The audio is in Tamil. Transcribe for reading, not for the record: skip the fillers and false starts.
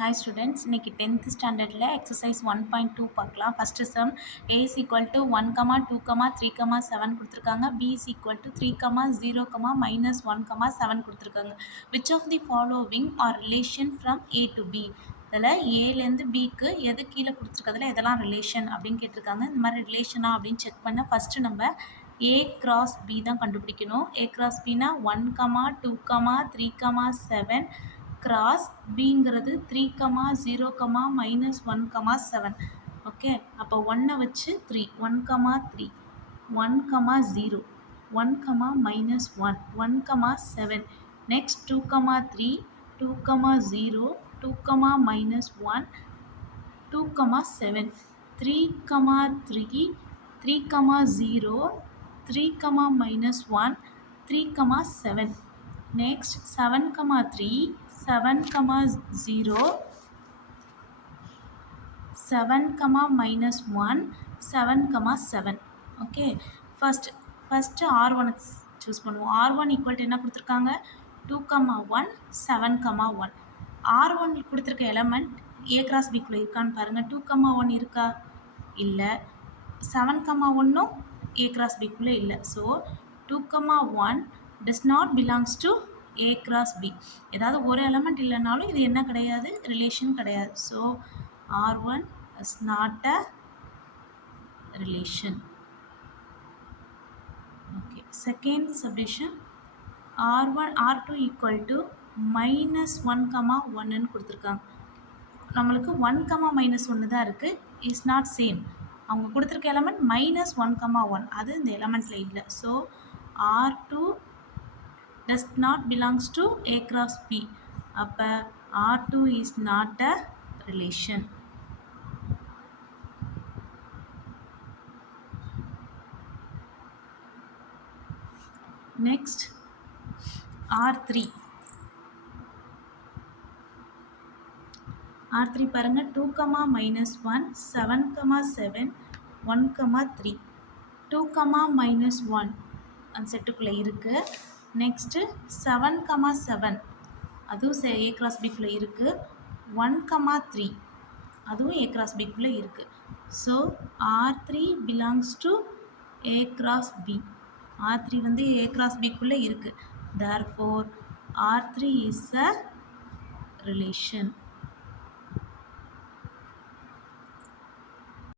Hi students, இன்னைக்கு 10th ஸ்டாண்டர்டில் எக்ஸசைஸ் 1.2 பார்க்கலாம். First some a is equal to 1, 2, 3, 7 கொடுத்துருக்காங்க. b is equal to 3, 0, -1, 7 கொடுத்துருக்காங்க. Which of the following are relation from a to b? இதில் ஏலேருந்து பிக்கு எது கீழே கொடுத்துருக்கிறதுல எதெல்லாம் ரிலேஷன் அப்படின்னு கேட்டிருக்காங்க. இந்த மாதிரி ரிலேஷனா அப்படின்னு செக் பண்ண ஃபஸ்ட்டு நம்ம a cross b தான் கண்டுபிடிக்கணும். a cross bனா 1, 2, 3, 7 கிராஸ் பிங்கிறது 3, 0, -1, 7. ஓகே, அப்போ 1 வச்சு 3, 1, 3, 1, 0, 1, -1, 1, 7. Next 2, 3, 2, 0, 2, -1, 2, 7. 3, 3, 3, 0, 3, -1, 3, 7. Next 7, 3, 7, 0, 7, -1, 7, 7. Okay, first R1 choose பண்ணுவோம். R1 ஈக்குவல் டு என்ன கொடுத்துருக்காங்க? 2, 1, 7, 1. R1 கொடுத்துருக்க எலமெண்ட் A கிராஸ் பிக்குள்ளே இருக்கான்னு பாருங்கள். 2, 1 இருக்கா? இல்லை. 7, 1ம் A கிராஸ் பிக்குள்ளே இல்லை. So 2, 1 does not belongs to A cross B. ஏதாவது ஒரு எலமெண்ட் இல்லைனாலும் இது என்ன கிடையாது? ரிலேஷன் கிடையாது. So R1 is not a relation. Okay. Second subdivision R2 equal to -1, 1 கொடுத்துருக்காங்க. நம்மளுக்கு 1, -1 தான் இருக்குது. Is not same. அவங்க கொடுத்துருக்க எலமெண்ட் -1, 1 அது இந்த எலமெண்ட்டில் இல்லை. So R2 does not belongs to A cross B. அப்போ R2 is not a relation. Next R3. R3 பாருங்க 2, -1, 7, 7, 1, 3. 2, -1 அந்த செட்டுக்குள்ளே இருக்குது. நெக்ஸ்ட்டு 7, 7 அதுவும் A cross Bக்குள்ளே இருக்குது. 1, 3 அதுவும் A cross Bக்குள்ளே இருக்குது. So R3 belongs to A cross B. R3 வந்து A cross Bக்குள்ளே இருக்குது. Therefore R3 is a relation.